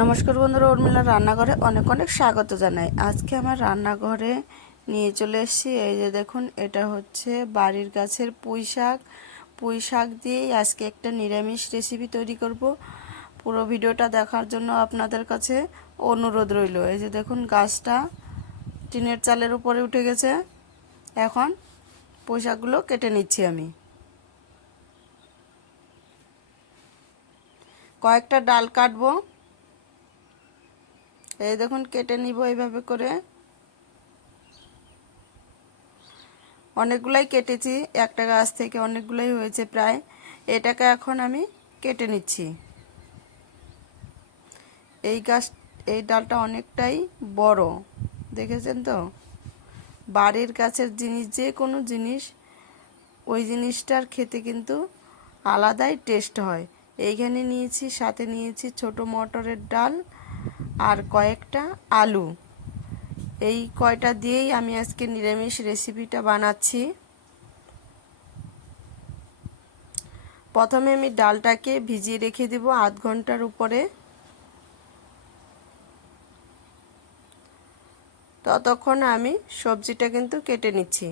নমস্কার বন্ধুরা, উর্মিলা রান্নাঘরে অনেক অনেক স্বাগত জানাই। আজকে আমার রান্নাঘরে নিয়ে চলে এসেছি। এই যে দেখুন, এটা হচ্ছে বাড়ির গাছের পুঁই শাক। পুঁই শাক দিয়েই আজকে একটা নিরামিষ রেসিপি তৈরি করব। পুরো ভিডিওটা দেখার জন্য আপনাদের কাছে অনুরোধ রইল। এই যে দেখুন, গাছটা টিনের চালের উপরে উঠে গেছে। এখন পুঁই শাকগুলো কেটে নিচ্ছি আমি। কয়েকটা ডাল কাটবো। এই দেখুন কেটে নিব এইভাবে করে। অনেকগুলাই কেটেছি, একটা গাছ থেকে অনেকগুলাই হয়েছে প্রায়। এটাকে এখন আমি কেটে নিচ্ছি। এই গাছ, এই ডালটা অনেকটাই বড়, দেখেছেন তো? বাড়ির গাছের জিনিস, যে কোনো জিনিস, ওই জিনিসটার খেতে কিন্তু আলাদাই টেস্ট হয়। এইখানে নিয়েছি, সাথে নিয়েছি ছোট মটরের ডাল আর কয়েকটা আলু। এই কয়টা দিয়েই আমি আজকে নিরামিষ রেসিপিটা বানাচ্ছি। প্রথমে আমি ডালটাকে ভিজিয়ে রেখে দেব আধ ঘণ্টার উপরে। ততক্ষণ আমি সবজিটা কিন্তু কেটে নিচ্ছি।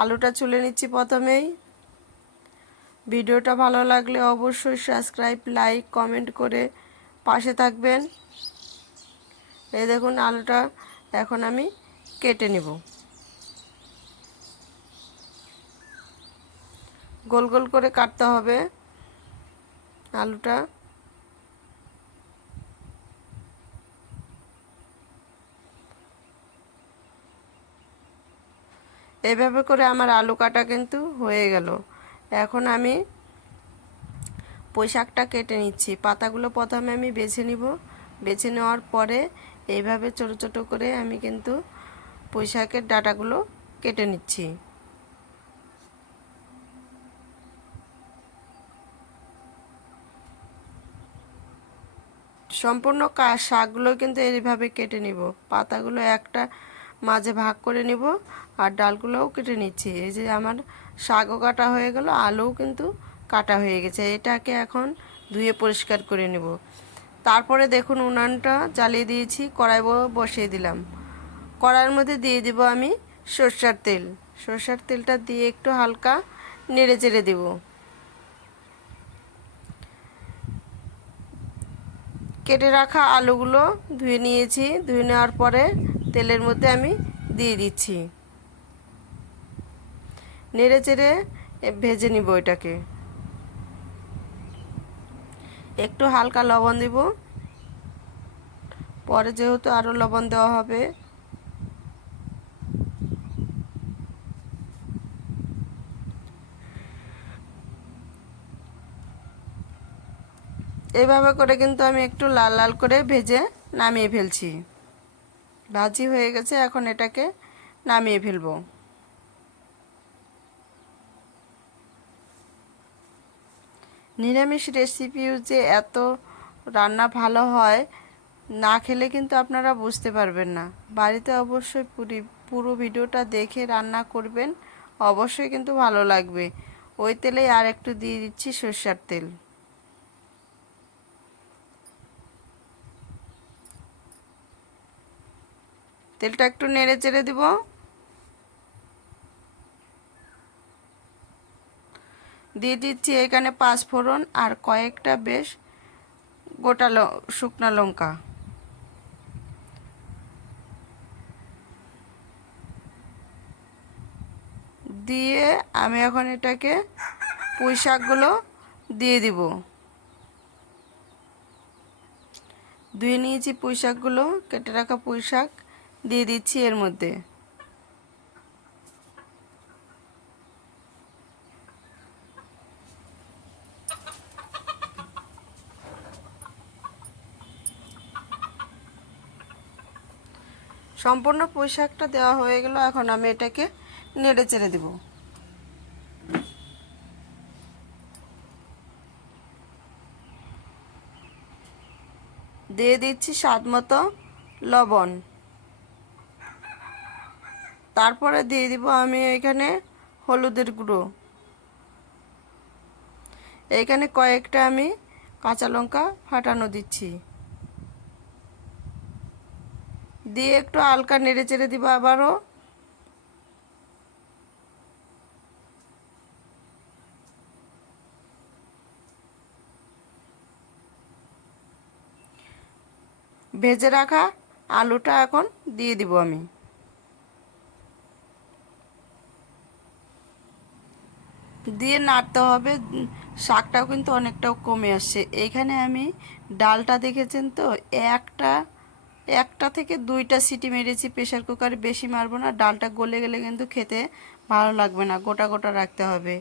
আলুটা চুলে নিচ্ছি প্রথমেই। ভিডিওটা ভালো লাগলে অবশ্যই সাবস্ক্রাইব লাইক কমেন্ট করে পাশে থাকবেন। এই দেখুন আলুটা এখন আমি কেটে নেব। গোল গোল করে কাটতে হবে আলুটা। এভাবে করে আমার আলু কাটা কিন্তু হয়ে গেল। এখন আমি পোশাকটা কেটে নিচ্ছি। পাতাগুলো প্রথমে আমি বেছে নিব। বেছে নেওয়ার পরে এইভাবে ছোট ছোট করে আমি কিন্তু পোশাকের ডাটাগুলো কেটে নিচ্ছি। সম্পূর্ণ শাকগুলো কিন্তু এইভাবে কেটে নিব। পাতাগুলো একটা মাঝে ভাগ করে নিব আর ডালগুলোও কেটে নিচ্ছি। এই যে আমার শাকও কাটা হয়ে গেল, আলুও কিন্তু কাটা হয়ে গেছে। এটাকে এখন ধুয়ে পরিষ্কার করে নেব। তারপরে দেখুন উনানটা জ্বালিয়ে দিয়েছি কড়াই বসিয়ে দিলাম। কড়াইয়ের মধ্যে দিয়ে দিব আমি সর্ষার তেল। সর্ষার তেলটা দিয়ে একটু হালকা নেড়ে চেড়ে দেব। কেটে রাখা আলুগুলো ধুয়ে নিয়েছি। ধুয়ে নেওয়ার পরে তেলের মধ্যে আমি দিয়ে দিচ্ছি। নেড়ে চেড়ে ভেজে নিব এটাকে একটু হালকা লবণ দিব। পরে যেহেতু আরও লবণ দেওয়া হবে, এভাবে করে কিন্তু আমি একটু লাল লাল করে ভেজে নামিয়ে ফেলছি। ভাজি হয়ে গেছে, এখন এটাকে নামিয়ে ফেলব। নিরামিষ রেসিপিও যে এত রান্না ভালো হয়, না খেলে কিন্তু আপনারা বুঝতে পারবেন না। বাড়িতে অবশ্যই পুরি, পুরো ভিডিওটা দেখে রান্না করবেন, অবশ্যই কিন্তু ভালো লাগবে। ওই তেলেই আর একটু দিয়ে দিচ্ছি সর্ষার তেল। তেলটা একটু নেড়ে চেড়ে দিব। দিয়ে দিচ্ছি এখানে পাঁচ ফোড়ন আর কয়েকটা বেশ গোটা শুকনো লঙ্কা। দিয়ে আমি এখন এটাকে পুঁই শাকগুলো দিয়ে দিব। ধুয়ে নিয়েছি পুঁই শাকগুলো, কেটে রাখা পুঁই শাক দিয়ে দিচ্ছি এর মধ্যে। সম্পূর্ণ পোশাকটা দেওয়া হয়ে গেল, এখন আমি এটাকে নেড়ে চেড়ে দেব। দিয়ে দিচ্ছি স্বাদ মতো লবণ। তারপরে দিয়ে দিব আমি এখানে হলুদের গুঁড়ো। এইখানে কয়েকটা আমি কাঁচা লঙ্কা ফাটানো দিচ্ছি। দিয়ে একটু হালকা নেড়ে চেড়ে দিব আবারও। ভেজে রাখা আলুটা এখন দিয়ে দিব আমি। দিয়ে নাড়তে হবে, শাকটাও কিন্তু অনেকটাও কমে আসছে। এইখানে আমি ডালটা দেখেছেন তো? একটা একটা থেকে দুইটা সিটি মেরেছি প্রেশার কুকারে বেশি মারবো না, ডালটা গলে গেলে কিন্তু খেতে ভালো লাগবে না, গোটা গোটা রাখতে হবে।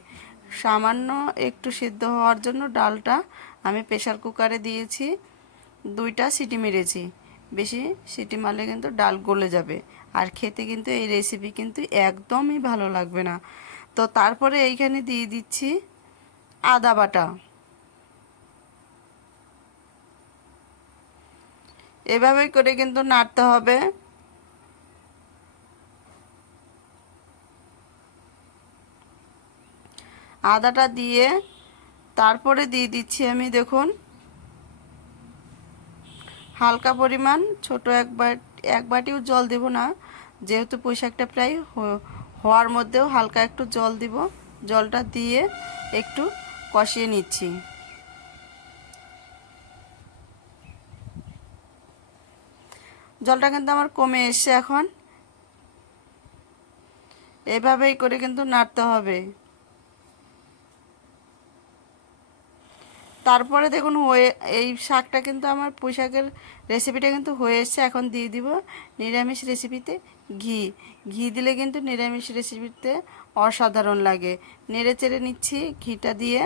সামান্য একটু সিদ্ধ হওয়ার জন্য ডালটা আমি প্রেশার কুকারে দিয়েছি, দুইটা সিটি মেরেছি। বেশি সিটি মারলে কিন্তু ডাল গলে যাবে। আর খেতে কিন্তু এই রেসিপি কিন্তু একদমই ভালো লাগবে না। তো তারপরে এইখানে দিয়ে দিচ্ছি আদা বাটা। এভাবেই করে কিন্তু নাড়তে হবে। আদাটা দিয়ে তারপরে দিয়ে দিচ্ছি আমি, দেখুন। হালকা পরিমাণ, ছোট এক বাটি, এক বাটিও জল দেব না। যেহেতু পোশাকটা প্রায় হওয়ার মধ্যেও হালকা একটু জল দিব। জলটা দিয়ে একটু কষিয়ে নিচ্ছি। জলটা কিন্তু আমার কমে এসছে এখন। এভাবেই করে কিন্তু নাড়তে হবে। তারপরে দেখুন হয়ে, এই শাকটা কিন্তু আমার পুঁই শাকের রেসিপিটা কিন্তু হয়ে এসছে। এখন দিয়ে দিব নিরামিষ রেসিপিতে ঘি। ঘি দিলে কিন্তু নিরামিষ রেসিপিতে অসাধারণ লাগে। নেড়ে চেড়ে নিচ্ছি ঘিটা দিয়ে।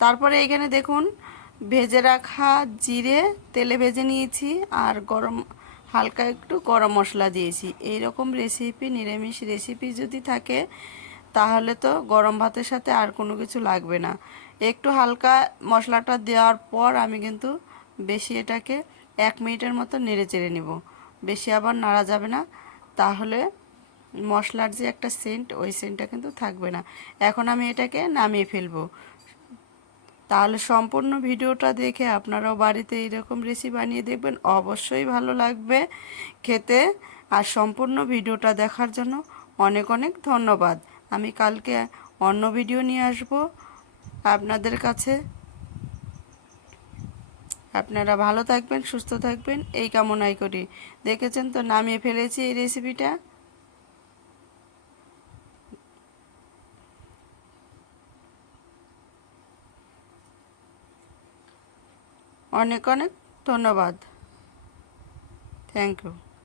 তারপরে এখানে দেখুন ভেজে রাখা জিরে, তেলে ভেজে নিয়েছি আর গরম, হালকা একটু গরম মশলা দিয়েছি। এই রকম রেসিপি নিরামিষ রেসিপি যদি থাকে, তাহলে তো গরম ভাতের সাথে আর কোনো কিছু লাগবে না। একটু হালকা মশলাটা দেওয়ার পর আমি কিন্তু বেশি এটাকে এক মিনিটের মতো নেড়ে চেড়ে নেব। বেশি আবার নাড়া যাবে না। তাহলে মশলার যে একটা সেন্ট ওই সেন্টটা কিন্তু থাকবে না। এখন আমি এটাকে নামিয়ে ফেলব। তাহলে সম্পূর্ণ ভিডিওটা দেখে আপনারাও বাড়িতে এইরকম রেসিপি বানিয়ে দেখবেন। অবশ্যই ভালো লাগবে খেতে। আর সম্পূর্ণ ভিডিওটা দেখার জন্য অনেক অনেক ধন্যবাদ। আমি কালকে অন্য ভিডিও নিয়ে আসব। আপনাদের কাছে আপনারা ভালো থাকবেন, সুস্থ থাকবেন, এই কামনাই করি। দেখেছেন তো নামিয়ে ফেলেছি এই রেসিপিটা অনেক অনেক ধন্যবাদ। Thank you